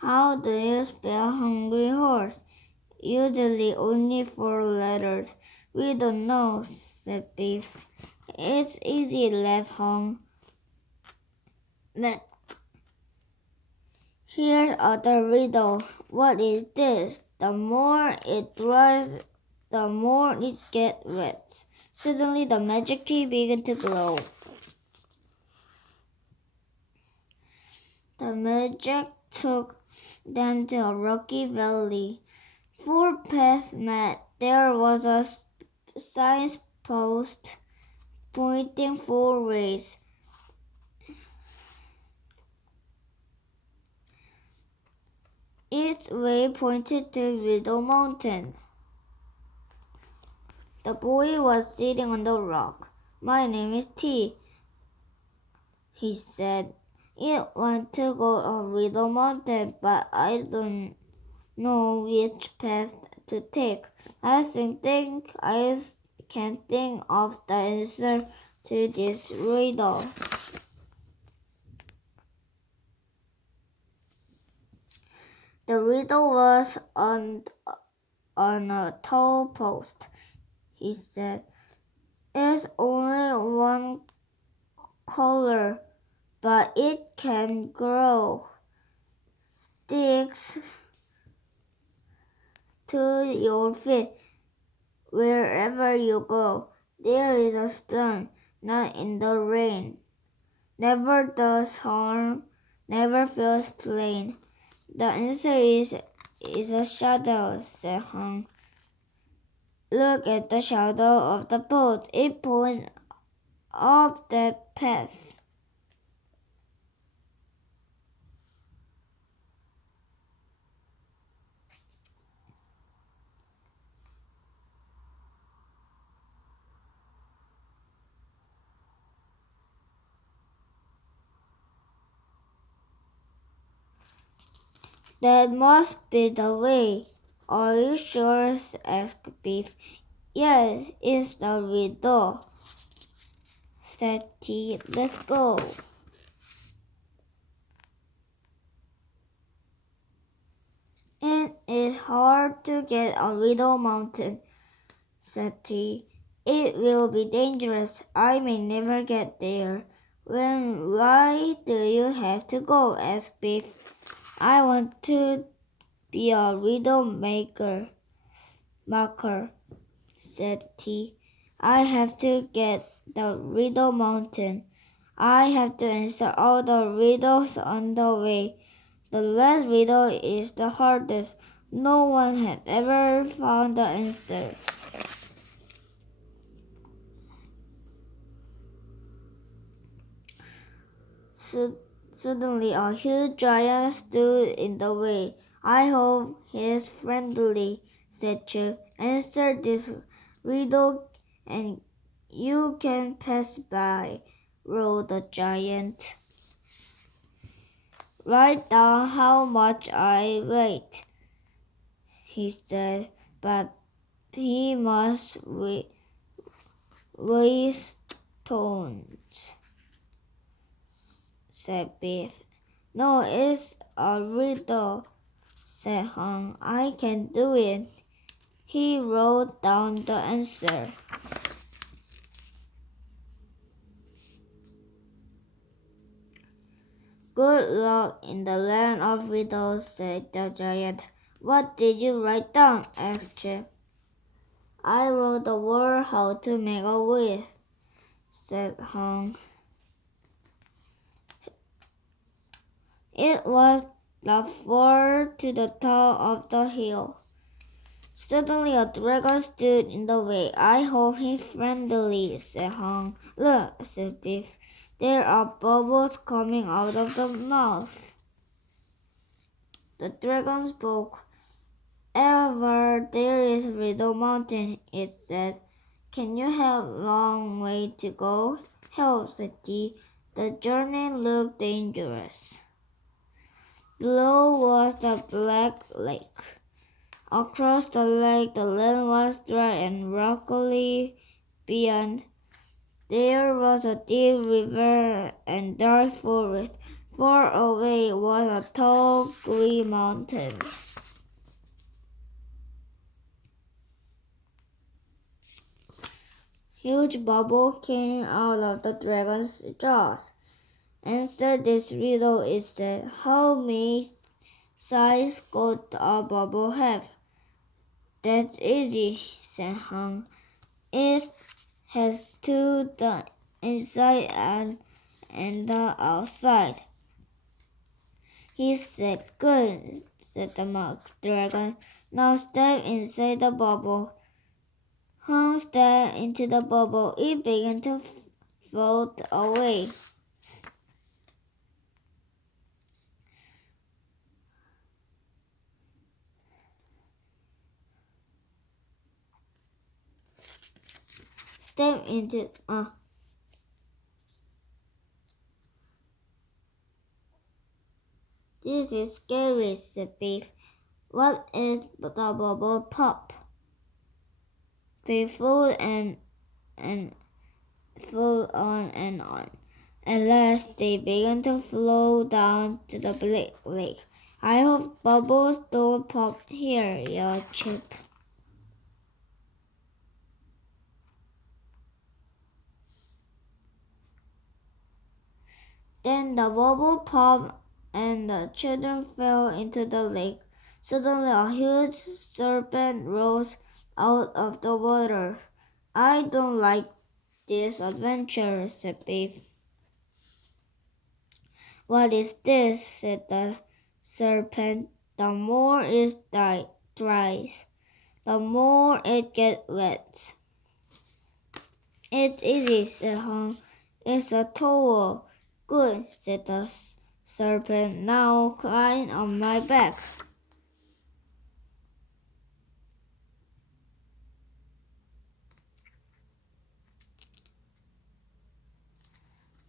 How do you spell hungry horse? Usually only 4 letters. We don't know, said Beef. It's easy, laughed Hong. But here's other riddle. What is this? The more it dries, the more it gets wet. Suddenly the magic tree began to glow. The magic took them to a rocky valley. 4 paths met. There was a sign post pointing 4 ways. Each way pointed to Riddle Mountain. The boy was sitting on the rock. My name is T, he said. I want to go to Riddle Mountain, but I don't know which path to take. I can't think of the answer to this riddle. The riddle was on a tall post. He said, "It's only one color, but it can grow sticks to your feet wherever you go. There is a sun, not in the rain. Never does harm, never feels plain." The answer is a shadow, said Hong. Look at the shadow of the boat. It points up that path. That must be the way. Are you sure? Asked Beef. Yes, it's the riddle, said T. Let's go. It is hard to get a Riddle Mountain, said T. It will be dangerous. I may never get there. Why do you have to go? Asked Beef. I want to be a riddle marker, said T. I have to get the Riddle Mountain. I have to answer all the riddles on the way. The last riddle is the hardest. No one had ever found the answer. Suddenly a huge giant stood in the way. I hope he is friendly, said Chip. Answer this riddle and you can pass by, roared the giant. Write down how much I weigh, he said, but he must weigh stones, said Beef. No, it's a riddle, said Hong. I can do it. He wrote down the answer. Good luck in the land of riddles, said the giant. What did you write down? Asked Chip. I wrote the word how to make a wish, said Hong. It was the ford to the top of the hill. Suddenly a dragon stood in the way. I hope he's friendly, said Hong. Look, said Beef. There are bubbles coming out of the mouth. The dragon spoke. Ever there is Riddle Mountain, it said. Can you have a long way to go? Help, said T. The journey looked dangerous. Below was the Black Lake. Across the lake the land was dry and rocky beyond. There was a deep river and dark forest. Far away was a tall green mountain. Huge bubble came out of the dragon's jaws. Answer this riddle, it said. How many sides could a bubble have? That's easy, said Han. It has two, the inside and the outside. He said, good, said the mock dragon. Now step inside the bubble. Han stepped into the bubble. It began to float away. Step into This is scary, said Beef. What is the bubble pop? They flew and flew on and on. At last, they began to flow down to the lake. I hope bubbles don't pop here, yelled Chip. Then the bubble popped and the children fell into the lake. Suddenly, a huge serpent rose out of the water. I don't like this adventure, said Beef. What is this? Said the serpent. The more it dries, the more it gets wet. It's easy, said Han. It's a towel. Good, said the serpent. Now climb on my back.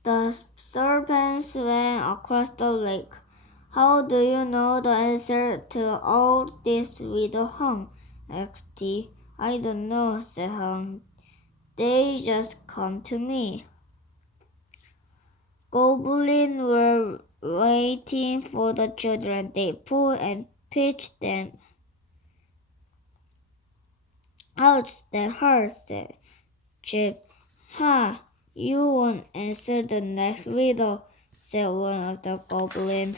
The serpent swam across the lake. How do you know the answer to all this riddle, Han? Asked he. I don't know, said Han. They just come to me. Goblins were waiting for the children. They pulled and pitched them. Ouch, that hurts, said Chip. Ha! You won't answer the next riddle, said one of the goblins.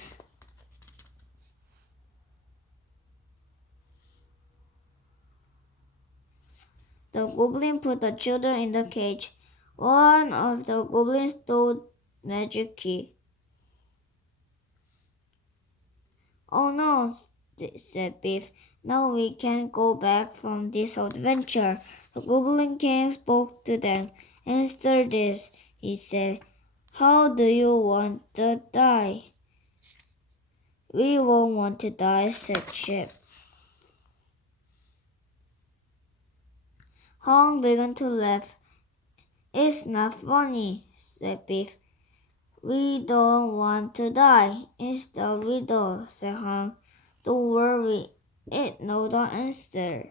The goblin put the children in the cage. One of the goblins stole magic key. Oh no, said Beef. Now we can't go back from this adventure. The goblin king spoke to them. Answer this, he said. How do you want to die? We won't want to die, said Chip. Han began to laugh. It's not funny, said Beef. We don't want to die. It's the riddle, said Han. Don't worry, it knows the answer.